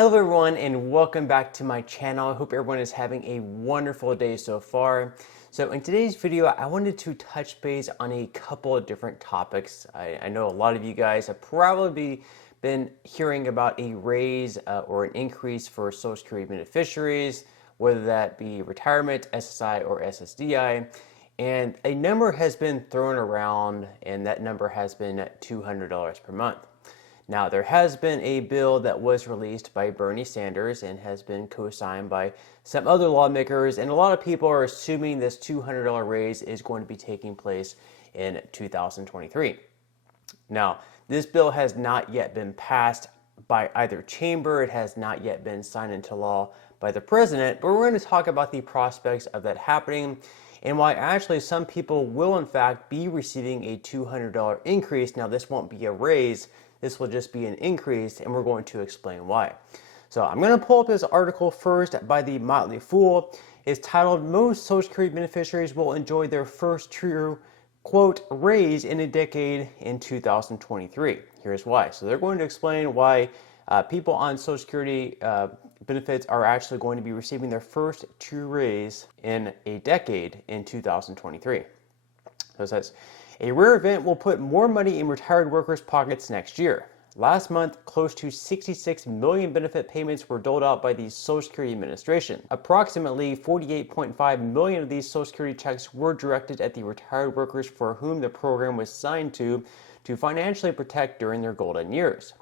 Hello everyone and welcome back to my channel. I hope everyone is having a wonderful day so far. So in today's video, I wanted to touch base on a couple of different topics. I know a lot of you guys have probably been hearing about a raise or an increase for Social Security beneficiaries, whether that be retirement, SSI, or Ssdi. And a number has been thrown around, and that number has been $200 per month. Now, there has been a bill that was released by Bernie Sanders and has been co-signed by some other lawmakers, and a lot of people are assuming this $200 raise is going to be taking place in 2023. Now, this bill has not yet been passed by either chamber. It has not yet been signed into law by the president, but we're going to talk about the prospects of that happening and why actually some people will in fact be receiving a $200 increase. Now, this won't be a raise. This will just be an increase, and we're going to explain why. So I'm going to pull up this article first by the Motley Fool. It's titled, "Most Social Security beneficiaries will enjoy their first true, quote, raise in a decade in 2023. Here's why. So they're going to explain why people on Social Security benefits are actually going to be receiving their first true raise in a decade in 2023. So it says, "A rare event will put more money in retired workers' pockets next year. Last month, close to 66 million benefit payments were doled out by the Social Security Administration. Approximately 48.5 million of these Social Security checks were directed at the retired workers for whom the program was signed to financially protect during their golden years.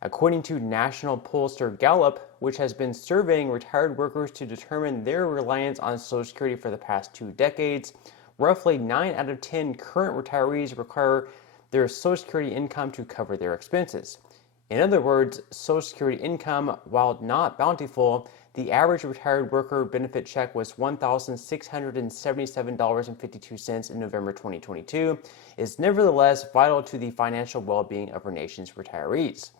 According to National Pollster Gallup, which has been surveying retired workers to determine their reliance on Social Security for the past 2 decades, roughly 9 out of 10 current retirees require their Social Security income to cover their expenses. In other words, Social Security income, while not bountiful, the average retired worker benefit check was $1,677.52 in November 2022, is nevertheless vital to the financial well-being of our nation's retirees.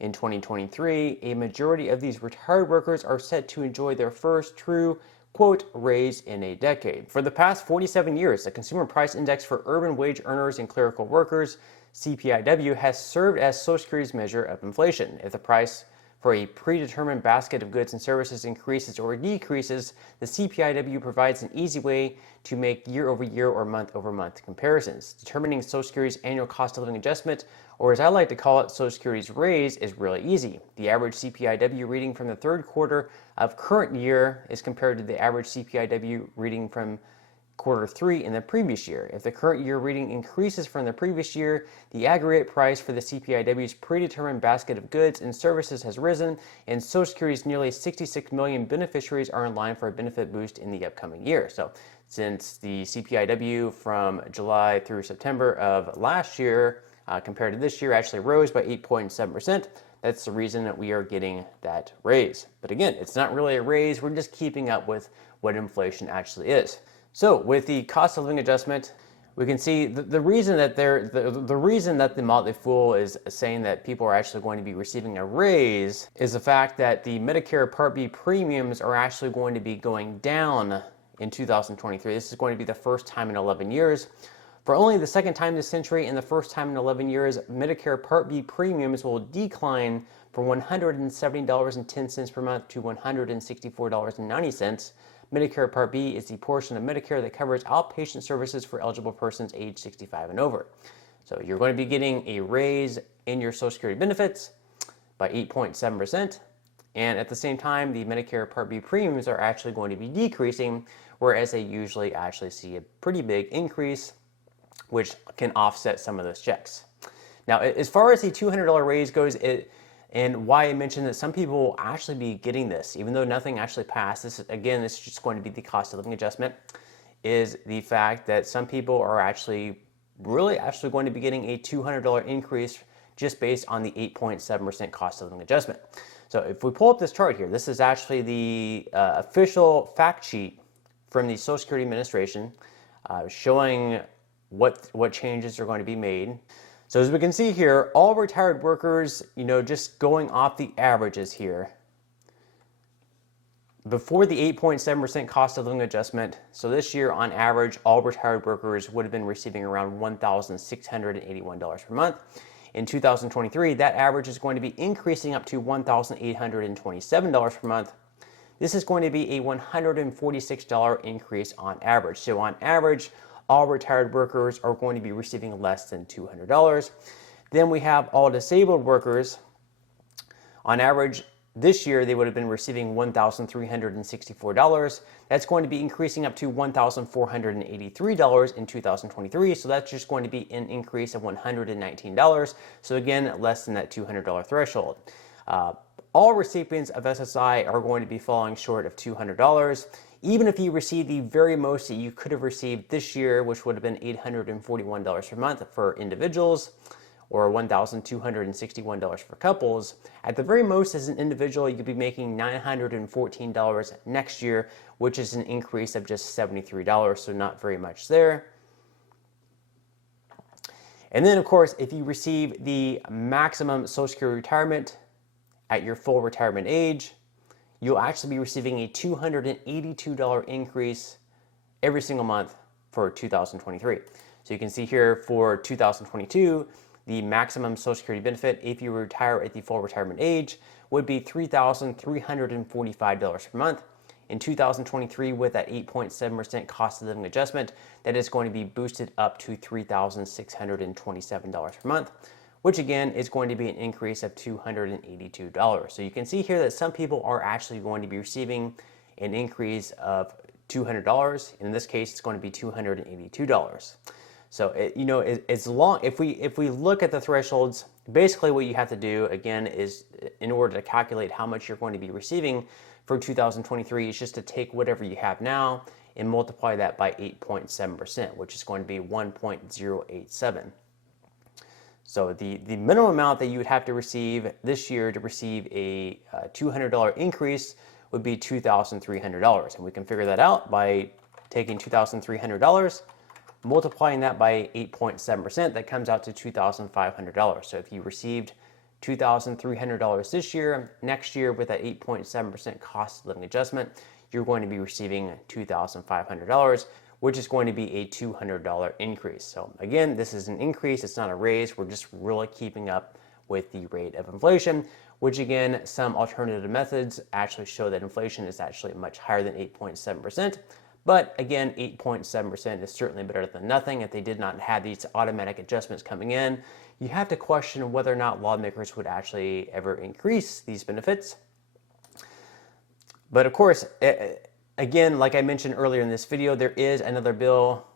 In 2023, a majority of these retired workers are set to enjoy their first true, quote, raise in a decade. For the past 47 years, the Consumer Price Index for urban wage earners and clerical workers, CPIW, has served as Social Security's measure of inflation. If the price for a predetermined basket of goods and services increases or decreases, the CPIW provides an easy way to make year-over-year or month-over-month comparisons. Determining Social Security's annual cost of living adjustment, or as I like to call it, Social Security's raise, is really easy. The average CPIW reading from the third quarter of current year is compared to the average CPIW reading from quarter 3 in the previous year. If the current year reading increases from the previous year, the aggregate price for the CPIW's predetermined basket of goods and services has risen, and Social Security's nearly 66 million beneficiaries are in line for a benefit boost in the upcoming year." So since the CPIW from July through September of last year compared to this year actually rose by 8.7%, that's the reason that we are getting that raise. But again, it's not really a raise, we're just keeping up with what inflation actually is. So with the cost of living adjustment, we can see the reason that the Motley Fool is saying that people are actually going to be receiving a raise is the fact that the Medicare Part B premiums are actually going to be going down in 2023. This is going to be the first time in 11 years. For only the second time this century and the first time in 11 years, Medicare Part B premiums will decline from $170.10 per month to $164.90. Medicare Part B is the portion of Medicare that covers outpatient services for eligible persons age 65 and over. So you're going to be getting a raise in your Social Security benefits by 8.7%, and at the same time, the Medicare Part B premiums are actually going to be decreasing, whereas they usually actually see a pretty big increase, which can offset some of those checks. Now, as far as the $200 raise goes, and why I mentioned that some people will actually be getting this, even though nothing actually passed, this is just going to be the cost of living adjustment, is the fact that some people are really going to be getting a $200 increase just based on the 8.7% cost of living adjustment. So if we pull up this chart here, this is actually the official fact sheet from the Social Security Administration showing what changes are going to be made. So as we can see here, all retired workers, just going off the averages here, before the 8.7% cost of living adjustment, so this year on average, all retired workers would have been receiving around $1,681 per month. In 2023, that average is going to be increasing up to $1,827 per month. This is going to be a $146 increase on average. So on average, all retired workers are going to be receiving less than $200. Then we have all disabled workers. On average, this year they would have been receiving $1,364. That's going to be increasing up to $1,483 in 2023. So that's just going to be an increase of $119. So again, less than that $200 threshold. All recipients of SSI are going to be falling short of $200. Even if you receive the very most that you could have received this year, which would have been $841 per month for individuals, or $1,261 for couples, at the very most as an individual, you'd be making $914 next year, which is an increase of just $73, so not very much there. And then, of course, if you receive the maximum Social Security retirement at your full retirement age, you'll actually be receiving a $282 increase every single month for 2023. So you can see here for 2022, the maximum Social Security benefit, if you retire at the full retirement age, would be $3,345 per month. In 2023, with that 8.7% cost of living adjustment, that is going to be boosted up to $3,627 per month, which again is going to be an increase of $282. So you can see here that some people are actually going to be receiving an increase of $200. In this case, it's going to be $282. So if we look at the thresholds, basically what you have to do again is, in order to calculate how much you're going to be receiving for 2023, is just to take whatever you have now and multiply that by 8.7%, which is going to be 1.087. So the minimum amount that you would have to receive this year to receive a $200 increase would be $2,300. And we can figure that out by taking $2,300, multiplying that by 8.7%, that comes out to $2,500. So if you received $2,300 this year, next year with that 8.7% cost of living adjustment, you're going to be receiving $2,500, which is going to be a $200 increase. So again, this is an increase, it's not a raise. We're just really keeping up with the rate of inflation, which again, some alternative methods actually show that inflation is actually much higher than 8.7%. But again, 8.7% is certainly better than nothing. If they did not have these automatic adjustments coming in, you have to question whether or not lawmakers would actually ever increase these benefits. But of course, again, like I mentioned earlier in this video, there is another bill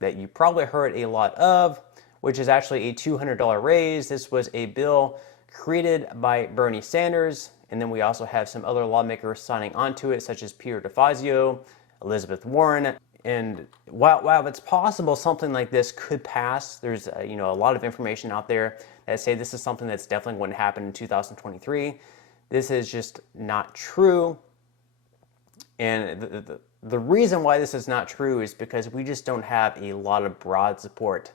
that you probably heard a lot of, which is actually a $200 raise. This was a bill created by Bernie Sanders, and then we also have some other lawmakers signing onto it, such as Peter DeFazio, Elizabeth Warren. And while it's possible something like this could pass, there's a lot of information out there that say this is something that's definitely going to happen in 2023. This is just not true. And the reason why this is not true is because we just don't have a lot of broad support.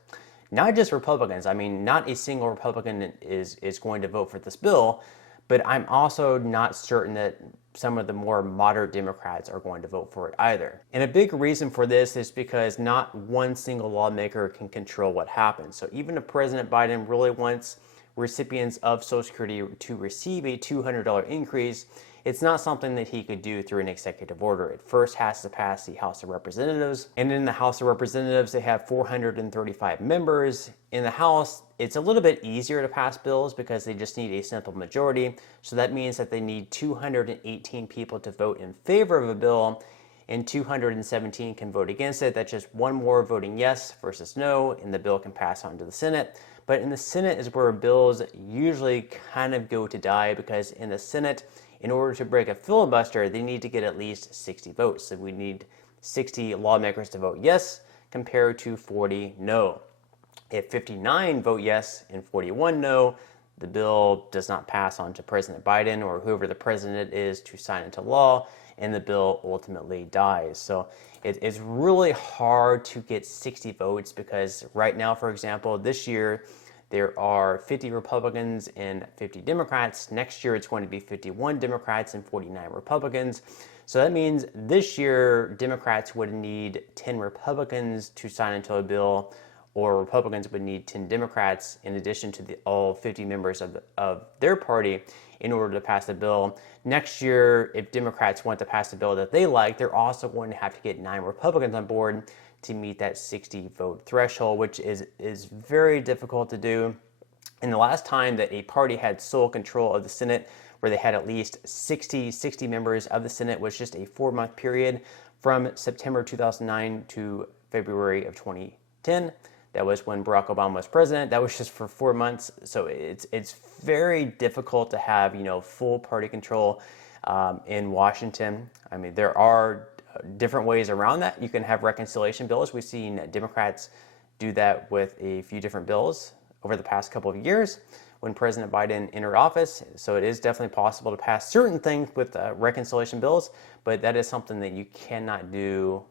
Not just Republicans. I mean, not a single Republican is going to vote for this bill, but I'm also not certain that some of the more moderate Democrats are going to vote for it either. And a big reason for this is because not one single lawmaker can control what happens. So even if President Biden really wants recipients of Social Security to receive a $200 increase, it's not something that he could do through an executive order. It first has to pass the House of Representatives. And in the House of Representatives, they have 435 members. In the House, it's a little bit easier to pass bills because they just need a simple majority. So that means that they need 218 people to vote in favor of a bill, and 217 can vote against it. That's just one more voting yes versus no, and the bill can pass on to the Senate. But in the Senate is where bills usually kind of go to die, because in the Senate, in order to break a filibuster, they need to get at least 60 votes. So we need 60 lawmakers to vote yes, compared to 40 no. If 59 vote yes and 41 no, the bill does not pass on to President Biden or whoever the president is to sign into law, and the bill ultimately dies. So it's really hard to get 60 votes, because right now, for example, this year, there are 50 Republicans and 50 Democrats. Next year, it's going to be 51 Democrats and 49 Republicans. So that means this year, Democrats would need 10 Republicans to sign into a bill, or Republicans would need 10 Democrats in addition to all 50 members of their party in order to pass the bill. Next year, if Democrats want to pass the bill that they like, they're also going to have to get 9 Republicans on board to meet that 60 vote threshold, which is very difficult to do. And the last time that a party had sole control of the Senate, where they had at least 60 members of the Senate, was just a 4-month period from September 2009 to February of 2010. That was when Barack Obama was president. That was just for 4 months. So it's very difficult to have, full party control in Washington. I mean, there are different ways around that. You can have reconciliation bills. We've seen Democrats do that with a few different bills over the past couple of years when President Biden entered office. So it is definitely possible to pass certain things with reconciliation bills, but that is something that you cannot do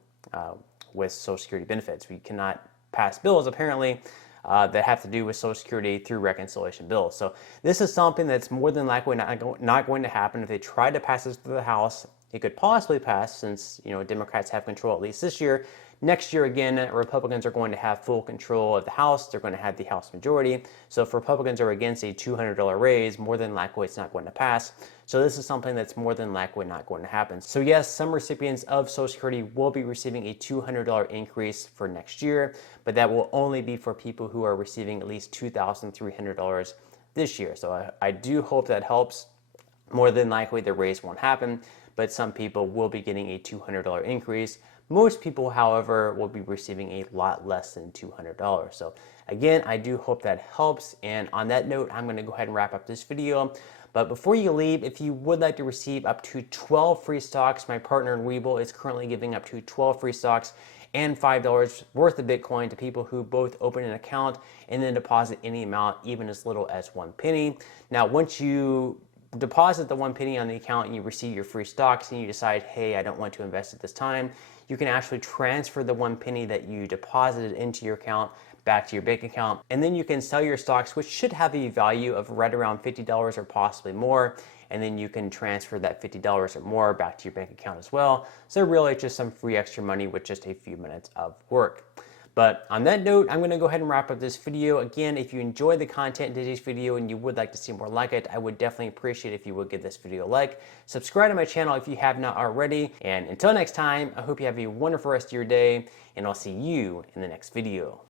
with Social Security benefits. We cannot pass bills, apparently, that have to do with Social Security through reconciliation bills. So this is something that's more than likely not going to happen. If they try to pass this through the House, it could possibly pass since Democrats have control at least this year. Next year, again, Republicans are going to have full control of the House. They're going to have the House majority. So if Republicans are against a $200 raise, more than likely it's not going to pass. So this is something that's more than likely not going to happen. So yes, some recipients of Social Security will be receiving a $200 increase for next year, but that will only be for people who are receiving at least $2,300 this year. So I do hope that helps. More than likely the raise won't happen, but some people will be getting a $200 increase. Most people, however, will be receiving a lot less than $200. So again, I do hope that helps. And on that note, I'm going to go ahead and wrap up this video. But before you leave, if you would like to receive up to 12 free stocks, my partner in Webull is currently giving up to 12 free stocks and $5 worth of Bitcoin to people who both open an account and then deposit any amount, even as little as 1 penny. Now, once you deposit the 1 penny on the account and you receive your free stocks and you decide, hey, I don't want to invest at this time, you can actually transfer the 1 penny that you deposited into your account back to your bank account, and then you can sell your stocks, which should have a value of right around $50 or possibly more, and then you can transfer that $50 or more back to your bank account as well. So really just some free extra money with just a few minutes of work. But on that note, I'm going to go ahead and wrap up this video. Again, if you enjoyed the content in today's video and you would like to see more like it, I would definitely appreciate if you would give this video a like. Subscribe to my channel if you have not already. And until next time, I hope you have a wonderful rest of your day, and I'll see you in the next video.